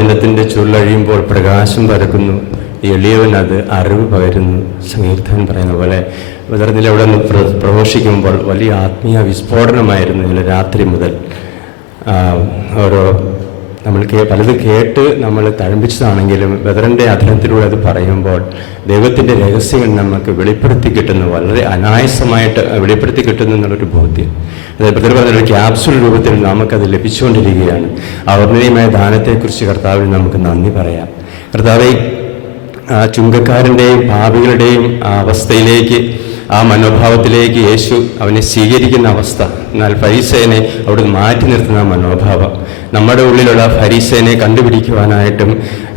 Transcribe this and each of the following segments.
ജനത്തിൻ്റെ ചുരുളഴിയുമ്പോൾ പ്രകാശം പരക്കുന്നു, എളിയവൻ അത് അറിവ് പകരുന്നു. സങ്കീർത്തകൻ പറയുന്ന പോലെ വിതർന്നിൽ അവിടെ നിന്ന് പ്രഘോഷിക്കുമ്പോൾ വലിയ ആത്മീയ വിസ്ഫോടനമായിരുന്നു. ഇന്നലെ രാത്രി മുതൽ ഓരോ നമ്മൾ പലത് കേട്ട് നമ്മൾ തഴമ്പിച്ചതാണെങ്കിലും വെതറിൻ്റെ അധനത്തിലൂടെ അത് പറയുമ്പോൾ ദൈവത്തിൻ്റെ രഹസ്യങ്ങൾ നമുക്ക് വെളിപ്പെടുത്തി കിട്ടുന്നു, വളരെ അനായാസമായിട്ട് വെളിപ്പെടുത്തി കിട്ടുന്നു എന്നുള്ളൊരു ബോധ്യം. അതായത് ബദർ പറഞ്ഞൊരു ക്യാപ്സുൽ രൂപത്തിൽ നമുക്കത് ലഭിച്ചുകൊണ്ടിരിക്കുകയാണ്. അവർണ്ണനീയമായ ദാനത്തെക്കുറിച്ച് കർത്താവിന് നമുക്ക് നന്ദി പറയാം. കർത്താവെ, ചുങ്കക്കാരൻ്റെയും പാപികളുടെയും ആ അവസ്ഥയിലേക്ക്, ആ മനോഭാവത്തിലേക്ക് യേശു അവനെ സ്വീകരിക്കുന്ന അവസ്ഥ, എന്നാൽ ഫരീസേനെ അവിടെ മാറ്റി നിർത്തുന്ന മനോഭാവം, നമ്മുടെ ഉള്ളിലുള്ള ഫരീസേനെ കണ്ടുപിടിക്കുവാനായിട്ടും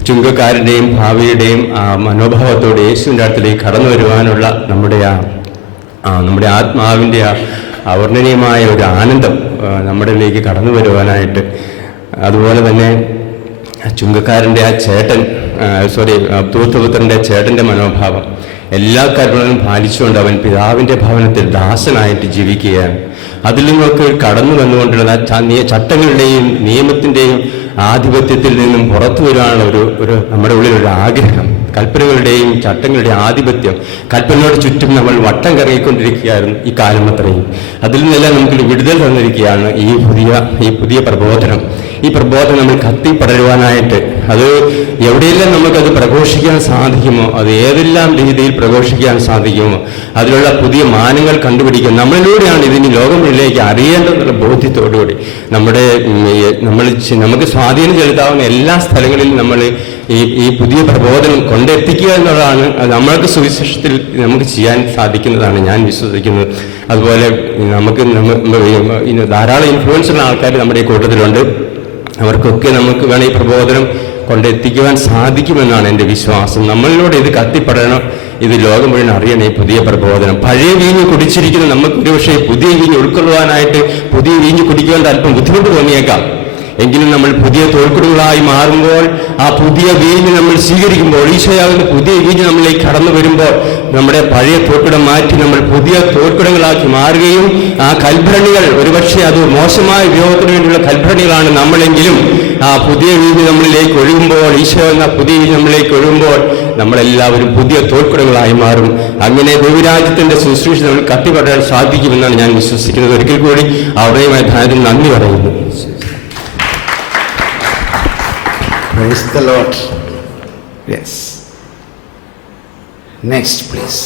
ചുങ്കക്കാരൻ്റെയും ഭാവിയുടെയും ആ മനോഭാവത്തോടെ യേശുവിൻ്റെ അടുത്തേക്ക് കടന്നു വരുവാനുള്ള നമ്മുടെ ആത്മാവിൻ്റെ അവർണ്ണനീയമായ ഒരു ആനന്ദം നമ്മളിലേക്ക് കടന്നു വരുവാനായിട്ട്, അതുപോലെ തന്നെ ചുങ്കക്കാരൻ്റെ ആ ചേട്ടൻ തൂത്തുപുത്രൻ്റെ ചേട്ടൻ്റെ മനോഭാവം എല്ലാ കാര്യങ്ങളും പാലിച്ചുകൊണ്ട് അവൻ പിതാവിൻ്റെ ഭവനത്തിൽ ദാസനായിട്ട് ജീവിക്കുകയാണ്. അതിൽ നിന്നൊക്കെ കടന്നു വന്നുകൊണ്ടുള്ള ചട്ടങ്ങളുടെയും നിയമത്തിൻ്റെയും ആധിപത്യത്തിൽ നിന്നും പുറത്തു വരുവാനുള്ള ഒരു നമ്മുടെ ഉള്ളിലൊരു ആഗ്രഹം, കൽപ്പനകളുടെയും ചട്ടങ്ങളുടെയും ആധിപത്യം, കൽപ്പനയോട് ചുറ്റും നമ്മൾ വട്ടം കറങ്ങിക്കൊണ്ടിരിക്കുകയായിരുന്നു ഈ കാലം അത്രയും. അതിൽ നിന്നെല്ലാം നമുക്കൊരു വിടുതൽ തന്നിരിക്കുകയാണ് ഈ പുതിയ പ്രബോധനം. ഈ പ്രബോധനം നമ്മൾ കത്തിപ്പടരുവാനായിട്ട്, അത് എവിടെയെല്ലാം നമുക്കത് പ്രഘോഷിക്കാൻ സാധിക്കുമോ, അത് ഏതെല്ലാം രീതിയിൽ പ്രഘോഷിക്കാൻ സാധിക്കുമോ, അതിലുള്ള പുതിയ മാനങ്ങൾ കണ്ടുപിടിക്കുക നമ്മളിലൂടെയാണ് ഇതിന് ലോകങ്ങളിലേക്ക് അറിയേണ്ടതെന്നുള്ള ബോധ്യത്തോടുകൂടി നമുക്ക് സ്വാധീനം ചെലുത്താവുന്ന എല്ലാ സ്ഥലങ്ങളിലും നമ്മൾ ഈ പുതിയ പ്രബോധനം കൊണ്ടെത്തിക്കുക എന്നുള്ളതാണ് നമ്മൾക്ക് സുവിശേഷത്തിൽ നമുക്ക് ചെയ്യാൻ സാധിക്കുന്നതാണ് ഞാൻ വിശ്വസിക്കുന്നത്. അതുപോലെ നമുക്ക് ധാരാളം ഇൻഫ്ലുവൻസുള്ള ആൾക്കാർ നമ്മുടെ ഈ കൂട്ടത്തിലുണ്ട്. അവർക്കൊക്കെ നമുക്ക് വേണം ഈ പ്രബോധനം കൊണ്ടെത്തിക്കുവാൻ സാധിക്കുമെന്നാണ് എൻ്റെ വിശ്വാസം. നമ്മളിലൂടെ ഇത് കത്തിപ്പെടണം, ഇത് ലോകം മുഴുവൻ അറിയണം ഈ പുതിയ പ്രബോധനം. പഴയ വീഞ്ഞ് കുടിച്ചിരിക്കുന്ന നമുക്ക് ഒരുപക്ഷെ പുതിയ വീഞ്ഞ് ഉൾക്കൊള്ളുവാനായിട്ട്, പുതിയ വീഞ്ഞ് കുടിക്കുവാൻ അല്പം ബുദ്ധിമുട്ട് തോന്നിയേക്കാം. എങ്കിലും നമ്മൾ പുതിയ തോൽക്കുടങ്ങളായി മാറുമ്പോൾ, ആ പുതിയ വീഞ്ഞ് നമ്മൾ സ്വീകരിക്കുമ്പോൾ, ഈശോയാകുന്ന പുതിയ വീഞ്ഞ് നമ്മളിലേക്ക് കടന്നു വരുമ്പോൾ, നമ്മുടെ പഴയ തോൽക്കുടം മാറ്റി നമ്മൾ പുതിയ തോൽക്കുടങ്ങളാക്കി മാറുകയും, ആ കൽഭരണികൾ ഒരുപക്ഷെ അത് മോശമായ ഉപയോഗത്തിന് വേണ്ടിയുള്ള കൽഭരണികളാണ് നമ്മളെങ്കിലും, ആ പുതിയ വീഞ്ഞ് നമ്മളിലേക്ക് ഒഴുകുമ്പോൾ, ഈശോ എന്ന പുതിയ വീഞ്ഞ് നമ്മളിലേക്ക് ഒഴുകുമ്പോൾ നമ്മളെല്ലാവരും പുതിയ തോൽക്കുടങ്ങളായി മാറും. അങ്ങനെ ദൈവരാജ്യത്തിൻ്റെ ശുശ്രൂഷ നമ്മൾ കത്തിപ്പടരാൻ സാധിക്കുമെന്നാണ് ഞാൻ വിശ്വസിക്കുന്നത്. ഒരിക്കൽ കൂടി അവിടെയുമായി ധാരാളം നന്ദി പറയുന്നു. Praise the Lord. Yes. Next, please.